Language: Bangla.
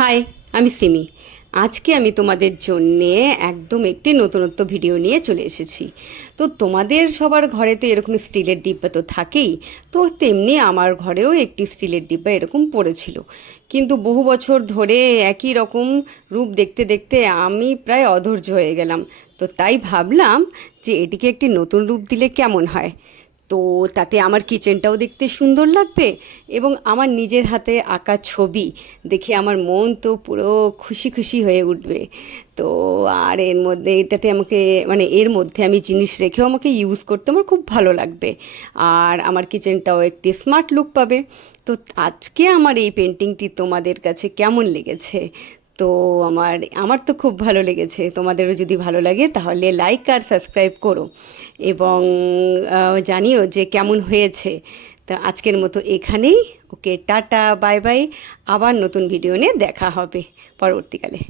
হাই, আমি সিমি। আজকে আমি তোমাদের জন্যে একদম একটি নতুনত্ব ভিডিও নিয়ে চলে এসেছি। তো তোমাদের সবার ঘরে তো এরকম স্টিলের ডিব্বা তো থাকেই। তো তেমনি আমার ঘরেও একটি স্টিলের ডিব্বা এরকম পড়েছিল, কিন্তু বহু বছর ধরে একই রকম রূপ দেখতে দেখতে আমি প্রায় অধৈর্য হয়ে গেলাম। তো তাই ভাবলাম যে এটিকে একটি নতুন রূপ দিলে কেমন হয়। তো তাতে আমার কিচেনটাও দেখতে সুন্দর লাগবে, এবং আমার নিজের হাতে আঁকা ছবি দেখে আমার মন তো পুরো খুশি খুশি হয়ে উঠবে। তো আর এর মধ্যে এটাতে আমাকে এর মধ্যে আমি জিনিস রেখেও আমাকে ইউজ করতে আমার খুব ভালো লাগবে, আর আমার কিচেনটাও একটি স্মার্ট লুক পাবে। তো আজকে আমার এই পেন্টিংটি তোমাদের কাছে কেমন লেগেছে? তো আমার আমার তো খুব ভালো লেগেছে। তোমাদেরও যদি ভালো লাগে তাহলে লাইক আর সাবস্ক্রাইব করো, এবং জানিও যে কেমন হয়েছে। তো আজকের মতো এখানেই। ওকে, টাটা, বাই বাই। আবার নতুন ভিডিও নিয়ে দেখা হবে পরবর্তীকালে।